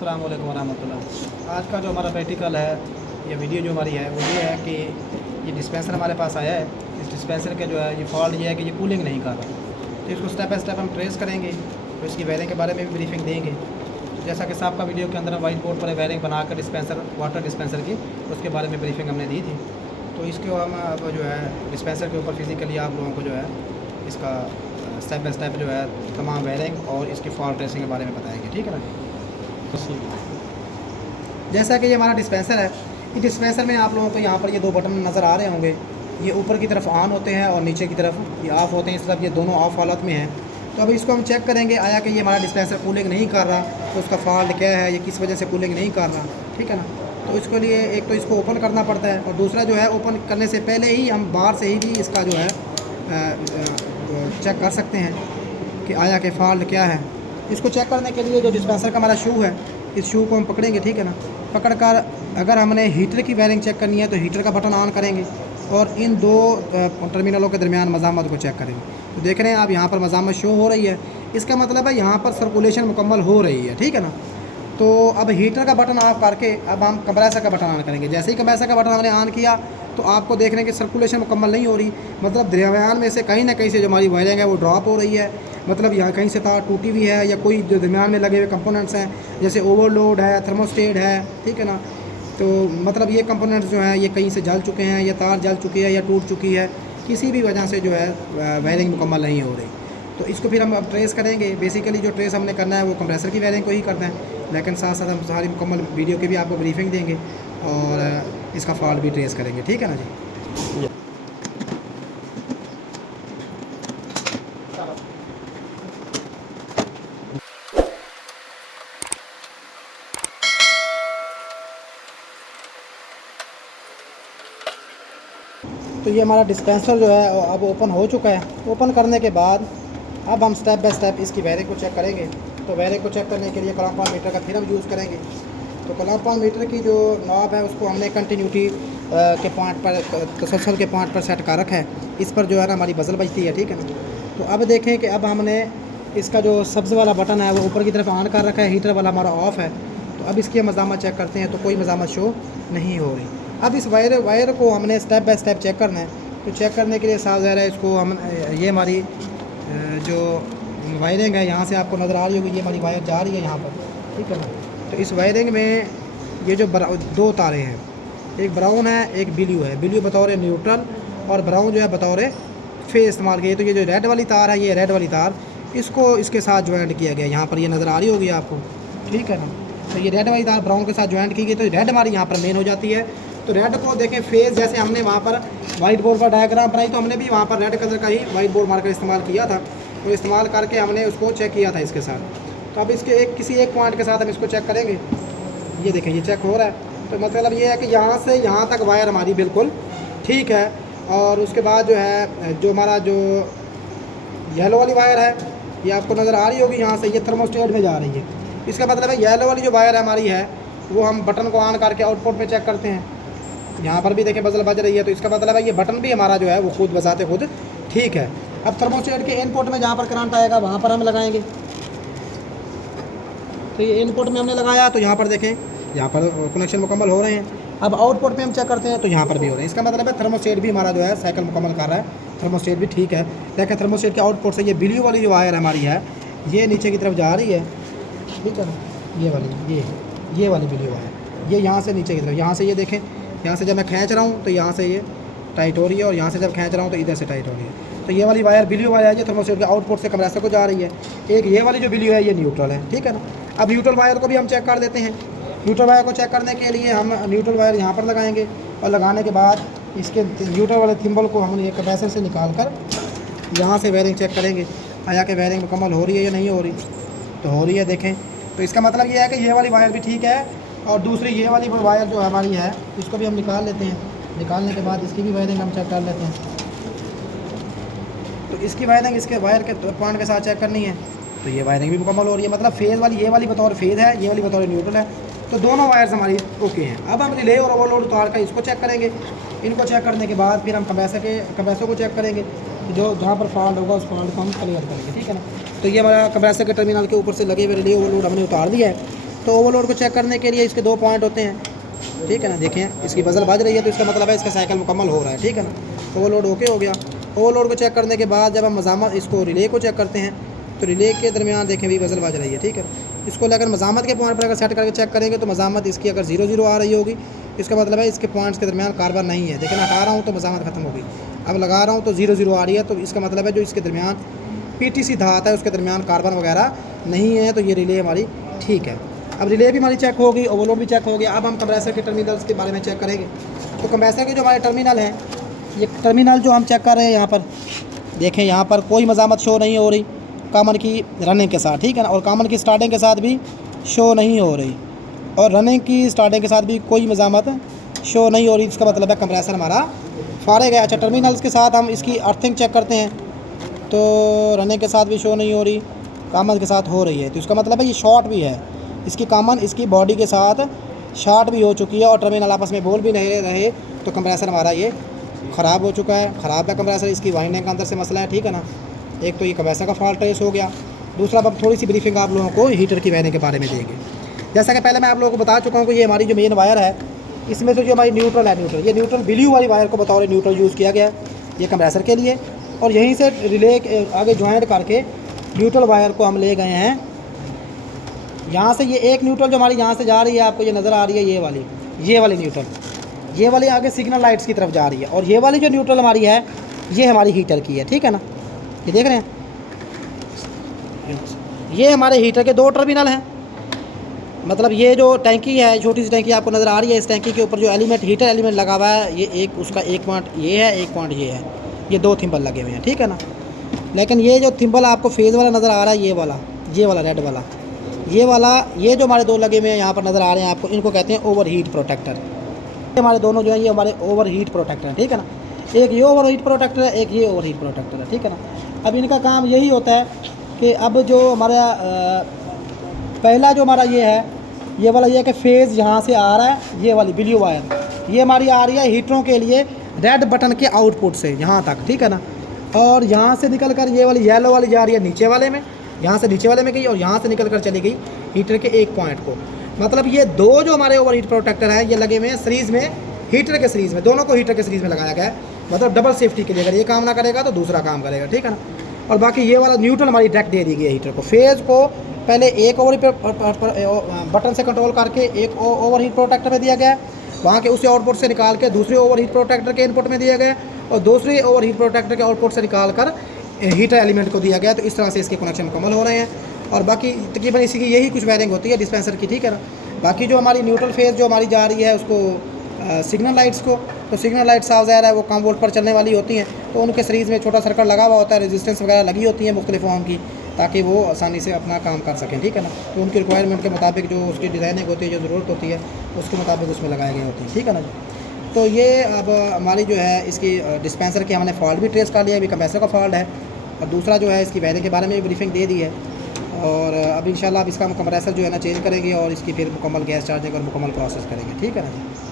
अस्सलाम वालेकुम वरहमतुल्लाह। आज का जो हमारा प्रैक्टिकल है या वीडियो जो हमारी है वो ये है कि ये डिस्पेंसर हमारे पास आया है। इस डिस्पेंसर के जो है ये फॉल्ट ये है कि ये कूलिंग नहीं कर रहा, तो इसको स्टेप बाय स्टेप हम ट्रेस करेंगे। तो इसकी वायरिंग के बारे में भी ब्रीफिंग देंगे। जैसा कि साहब का वीडियो के अंदर वाइट बोर्ड पर वायरिंग बनाकर डिस्पेंसर वाटर डिस्पेंसर की उसके बारे में ब्रीफिंग हमने दी थी। तो इसको हम अब जो है डिस्पेंसर के ऊपर फिज़िकली आप लोगों को जो है इसका स्टेप बाय स्टेप जो है तमाम वायरिंग और इसकी फॉल्ट ट्रेसिंग के बारे में बताएंगे। ठीक है ना। जैसा कि ये हमारा डिस्पेंसर है, इस डिस्पेंसर में आप लोगों को यहाँ पर ये दो बटन नज़र आ रहे होंगे। ये ऊपर की तरफ ऑन होते हैं और नीचे की तरफ ये ऑफ़ होते हैं। इस तरफ ये दोनों ऑफ हालत में हैं। तो अब इसको हम चेक करेंगे आया कि ये हमारा डिस्पेंसर कूलिंग नहीं कर रहा, तो उसका फॉल्ट क्या है, ये किस वजह से कूलिंग नहीं कर रहा। ठीक है ना। तो इसके लिए एक तो इसको ओपन करना पड़ता है और दूसरा जो है ओपन करने से पहले ही हम बाहर से ही भी इसका जो है चेक कर सकते हैं कि आया कि फॉल्ट क्या है। इसको चेक करने के लिए जो डिस्पेंसर का हमारा शू है, इस शू को हम पकड़ेंगे। ठीक है ना। पकड़कर अगर हमने हीटर की वायरिंग चेक करनी है तो हीटर का बटन ऑन करेंगे और इन दो टर्मिनलों के दरमियान मज़ामत को चेक करेंगे। तो देख रहे हैं आप यहाँ पर मज़ामत शो हो रही है, इसका मतलब है यहाँ पर सर्कुलेशन मुकम्मल हो रही है। ठीक है ना। तो अब हीटर का बटन ऑफ करके अब हम कंप्रेसर का बटन ऑन करेंगे। जैसे ही कंप्रेसर का बटन हमने ऑन किया तो आपको देख रहे हैं कि सर्कुलेशन मुकम्मल नहीं हो रही, मतलब दरमियान में से कहीं ना कहीं से जो हमारी वायरिंग है वो ड्रॉप हो रही है। मतलब यहाँ कहीं से तार टूटी हुई है या कोई जो दरमियान में लगे हुए कंपोनेंट्स हैं जैसे ओवरलोड है, थर्मोस्टेट है। ठीक है ना। तो मतलब ये कंपोनेंट्स जो हैं ये कहीं से जल चुके हैं या तार जल चुकी है या टूट चुकी है, किसी भी वजह से जो है वायरिंग मुकम्मल नहीं हो रही। तो इसको फिर हम अब ट्रेस करेंगे। बेसिकली जो ट्रेस हमने करना है वो कंप्रेसर की वायरिंग को ही करना है, लेकिन साथ साथ हम सारी मुकम्मल वीडियो की भी आपको ब्रीफिंग देंगे और इसका फॉल्ट भी ट्रेस करेंगे। ठीक है ना जी। तो ये हमारा डिस्पेंसर जो है अब ओपन हो चुका है। ओपन करने के बाद अब हम स्टेप बाय स्टेप इसकी वायरिंग को चेक करेंगे। तो वायरिंग को चेक करने के लिए क्लैंप ऑन मीटर का थ्योरम यूज़ करेंगे। तो क्लैंप ऑन मीटर की जो नॉब है उसको हमने कंटिन्यूटी के पॉइंट पर, तसलसल के पॉइंट पर सेट कर रखा है। इस पर जो है ना हमारी बजल बजती है। ठीक है ना। तो अब देखें कि अब हमने इसका जो सब्ज़ वाला बटन है वो ऊपर की तरफ ऑन कर रखा है, हीटर वाला हमारा ऑफ़ है। तो अब इसकी मज़ामत चेक करते हैं तो कोई मज़ामत शो नहीं हो रही। अब इस वायर को हमने स्टेप बाय स्टेप चेक करना है। तो चेक करने के लिए साफ ज़ाहिर है इसको हम ये हमारी जो वायरिंग है यहाँ से आपको नज़र आ रही होगी, ये हमारी वायर जा रही है यहाँ पर। ठीक है ना। तो इस वायरिंग में ये जो दो तारे हैं, एक ब्राउन है एक ब्लू है। ब्लू बतौर न्यूट्रल और ब्राउन जो है बतौर फेज इस्तेमाल किए। तो ये जो रेड वाली तार है, ये रेड वाली तार इसको इसके साथ ज्वाइंट किया गया, यहाँ पर ये नज़र आ रही होगी आपको। ठीक है ना। तो ये रेड वाली तार ब्राउन के साथ ज्वाइंट की गई, तो रेड हमारी यहाँ पर मेन हो जाती है। तो रेड को देखें फेज़, जैसे हमने वहाँ पर वाइट बोर्ड पर डायग्राम बनाई तो हमने भी वहाँ पर रेड कलर का ही वाइट बोर्ड मार्कर इस्तेमाल किया था। तो इस्तेमाल करके हमने उसको चेक किया था इसके साथ। तो अब इसके किसी एक पॉइंट के साथ हम इसको चेक करेंगे। ये देखें ये चेक हो रहा है। तो मतलब ये है कि यहाँ से यहाँ तक वायर हमारी बिल्कुल ठीक है। और उसके बाद जो है जो हमारा जो येलो वाली वायर है ये आपको नज़र आ रही होगी, यहाँ से ये थर्मोस्टेट में जा रही है। इसका मतलब है येलो वाली जो वायर हमारी है वो हम बटन को ऑन करके आउटपुट में चेक करते हैं। यहाँ पर भी देखें बजल बज रही है, तो इसका मतलब है ये बटन भी हमारा जो है वो खुद बजाते खुद ठीक है। अब थर्मोस्टेट के इनपुट में जहाँ पर करंट आएगा वहाँ पर हम लगाएंगे। तो ये इनपुट में हमने लगाया तो यहाँ पर देखें यहाँ पर कनेक्शन मुकम्मल हो रहे हैं। अब आउटपुट में हम चेक करते हैं तो यहाँ पर भी हो रहे हैं। इसका मतलब है थर्मोस्टेट भी हमारा जो है साइकिल मुकम्मल कर रहा है, थर्मोस्टेट भी ठीक है। लेकिन थर्मोस्टेट के आउटपुट से ये ब्लू वाली जो वायर हमारी है ये नीचे की तरफ जा रही है। ठीक है ना। ये वाली ये वाली ब्लू वायर ये यहाँ से नीचे की तरफ, यहाँ से ये देखें, यहाँ से जब मैं खींच रहा हूँ तो यहाँ से ये टाइट हो रही है और यहाँ से जब खींच रहा हूँ तो इधर से टाइट हो रही है। तो ये वाली वायर ब्लू वायर है ये थर्मोस्टेट के आउटपुट से कंप्रेसर को जा रही है। एक ये वाली जो ब्लू है ये न्यूट्रल है। ठीक है ना। अब न्यूट्रल वायर को भी हम चेक कर देते हैं। न्यूट्रल वायर को चेक करने के लिए हम न्यूट्रल वायर यहाँ पर लगाएंगे और लगाने के बाद इसके न्यूट्रल वाले थिम्बल को हम एक कंप्रेसर से निकाल कर यहाँ से वायरिंग चेक करेंगे आया कि वायरिंग मुकम्मल हो रही है या नहीं हो रही। तो हो रही है देखें। तो इसका मतलब ये है कि ये वाली वायर भी ठीक है और दूसरी ये वाली वायर जो हमारी है इसको भी हम निकाल लेते हैं। निकालने के बाद इसकी भी वायरिंग हम चेक कर लेते हैं। तो इसकी वायरिंग इसके वायर के पॉइंट के साथ चेक करनी है। तो ये वायरिंग भी मुकम्मल हो रही है, मतलब फेज़ वाली ये वाली बतौर फेज़ है, ये वाली बतौर न्यूट्रल है। तो दोनों वायर्स हमारी ओके हैं। अब हम रिले और ओवरलोड तार का इसको चेक करेंगे। इनको चेक करने के बाद फिर हम कंप्रेसर को चेक करेंगे, जो जहाँ पर फॉल्ट होगा उस फॉल्ट को हम क्लियर करेंगे। ठीक है ना। तो ये हमारा कंप्रेसर के टर्मिनल के ऊपर से लगे हुए रिले ओवरलोड हमने उतार दिया है। तो ओवरलोड को चेक करने के लिए इसके 2 पॉइंट होते हैं, ठीक है ना। देखें इसकी बजल बज रही है तो इसका मतलब है इसका साइकिल मुकम्मल हो रहा है, ठीक है ना। ओवरलोड ओके हो गया। ओवरलोड को चेक करने के बाद जब हम मज़ामत इसको रिले को चेक करते हैं तो रिले के दरमियान देखें भी बजल बज रही है, ठीक है। इसको लेकर मज़ामत के पॉइंट पर अगर सेट करके चेक करेंगे तो मज़ामत इसकी अगर 0-0 आ रही होगी, इसका मतलब है इसके पॉइंट्स के दरमियान कार्बन नहीं है। देखिए हटा रहा हूँ तो मज़ामत ख़त्म होगी, अब लगा रहा हूँ तो 0-0 आ रही है, तो इसका मतलब है जो इसके दरमियान PTC धात है उसके दरमियान कार्बन वगैरह नहीं है, तो ये रिले हमारी ठीक है। अब रिले भी हमारी चेक होगी, ओवरलोड भी चेक हो गया। अब हम कंप्रेसर के टर्मिनल्स के बारे में चेक करेंगे। तो कंप्रेसर के जो हमारे टर्मिनल हैं, ये टर्मिनल जो हम चेक कर रहे हैं यहाँ पर देखें, यहाँ पर कोई मज़ामत शो नहीं हो रही कॉमन की रनिंग के साथ, ठीक है ना। और कॉमन की स्टार्टिंग के साथ भी शो नहीं हो रही, और रनिंग की स्टार्टिंग के साथ भी कोई मज़ामत शो नहीं हो रही। इसका मतलब है कंप्रेसर हमारा फारेग है। अच्छा, टर्मिनल्स के साथ हम इसकी अर्थिंग चेक करते हैं तो रनिंग के साथ भी शो नहीं हो रही, कॉमन के साथ हो रही है, तो इसका मतलब है ये शॉर्ट भी है। इसकी कॉमन इसकी बॉडी के साथ शॉर्ट भी हो चुकी है और टर्मिनल आपस में बोल भी नहीं रहे, तो कंप्रेसर हमारा ये ख़राब हो चुका है, ख़राब है कंप्रेसर। इसकी वाइंडिंग का अंदर से मसला है, ठीक है ना। एक तो ये कंप्रेसर का फॉल्ट ट्रेस हो गया। दूसरा अब थोड़ी सी ब्रीफिंग आप लोगों को हीटर की वायरिंग के बारे में देंगे। जैसा कि पहले मैं आप लोगों को बता चुका हूँ कि ये हमारी जो मेन वायर है, इसमें से जो हमारी न्यूट्रल है, ये न्यूट्रल ब्लू वाली वायर को बतौर न्यूट्रल यूज़ किया गया है ये कंप्रेसर के लिए। और यहीं से रिले आगे ज्वाइंट करके न्यूट्रल वायर को हम ले गए हैं यहाँ से। ये एक न्यूट्रल जो हमारी यहाँ से जा रही है, आपको ये नज़र आ रही है, ये वाली न्यूट्रल, ये वाली आगे सिग्नल लाइट्स की तरफ जा रही है। और ये वाली जो न्यूट्रल हमारी है ये हमारी हीटर की है, ठीक है ना। ये देख रहे हैं, ये हमारे हीटर के 2 टर्मिनल हैं। मतलब ये जो टैंकी है, छोटी सी टैंकी आपको नज़र आ रही है, इस टैंकी के ऊपर जो एलिमेंट हीटर एलिमेंट लगा हुआ है, ये एक उसका एक पॉइंट ये है, एक पॉइंट ये है, ये 2 थिम्बल लगे हुए हैं, ठीक है ना। लेकिन ये जो थिम्बल आपको फेज़ वाला नज़र आ रहा है, ये वाला रेड वाला, ये जो हमारे 2 लगे हुए हैं यहाँ पर नज़र आ रहे हैं आपको, इनको कहते हैं ओवर हीट प्रोटेक्टर। हमारे दोनों जो है ये हमारे ओवर हीट प्रोटेक्टर है, ठीक है ना। एक ये ओवर हीट प्रोटेक्टर है, एक ये ओवर हीट प्रोटेक्टर है, ठीक है ना। अब इनका काम यही होता है कि अब जो हमारा पहला जो हमारा ये है, ये वाला ये है कि फेज़ यहाँ से आ रहा है, ये वाली ब्लू वायर ये हमारी आ रही है हीटरों के लिए रेड बटन के आउटपुट से यहाँ तक, ठीक है ना। और यहाँ से निकल कर ये वाली येलो वाली जा रही है नीचे वाले में, यहाँ से नीचे वाले में गई और यहाँ से निकल कर चली गई हीटर के एक पॉइंट को। मतलब ये 2 जो हमारे ओवर हीट प्रोटेक्टर हैं ये लगे हुए हैं सीरीज़ में, हीटर के सीरीज़ में, दोनों को हीटर के सीरीज़ में लगाया गया है। मतलब डबल सेफ्टी के लिए, अगर ये काम ना करेगा तो दूसरा काम करेगा, ठीक है ना। और बाकी ये वाला न्यूट्रल हमारी डायरेक्ट दे दी गई है हीटर को। फेज़ को पहले एक ओवर बटन से कंट्रोल करके एक ओवर हीट प्रोटेक्टर में दिया गया है, वहाँ के उसी आउटपुट से निकाल के दूसरे ओवर हीट प्रोटेक्टर के इनपुट में दिया गया और दूसरे ओवर हीट प्रोटेक्टर के आउटपुट से निकाल कर हीटर एलिमेंट को दिया गया। तो इस तरह से इसके कनेक्शन मुकम्मल हो रहे हैं। और बाकी तकरीबन इसी की यही कुछ वायरिंग होती है डिस्पेंसर की, ठीक है ना। बाकी जो हमारी न्यूट्रल फेज़ जो हमारी जा रही है उसको सिग्नल लाइट्स को, तो सिग्नल लाइट साफ ज़ाहिर है वो कम वोल्ट पर चलने वाली होती हैं, तो उनके सीरीज़ में छोटा सर्कल लगा हुआ होता है, रेजिस्टेंस वगैरह लगी होती है मुख्तलिफ फॉर्म की, ताकि वो आसानी से अपना काम कर सकें, ठीक है ना। तो उनकी रिक्वायरमेंट के मुताबिक जो उसकी डिज़ाइनिंग होती है, जो ज़रूरत होती है उसके मुताबिक उसमें लगाई गई होती है, ठीक है ना। तो ये अब हमारी जो है इसकी डिस्पेंसर की हमने फॉल्ट भी ट्रेस कर लिया, अभी कंप्रेसर का फॉल्ट है। और दूसरा जो है इसकी वायरिंग के बारे में भी ब्रीफिंग दे दी है। और अब इंशाल्लाह अब इसका हम कंप्रेसर जो है ना चेंज करेंगे और इसकी फिर मुकम्मल गैस चार्जिंग और मुकम्मल प्रोसेस करेंगे, ठीक है ना।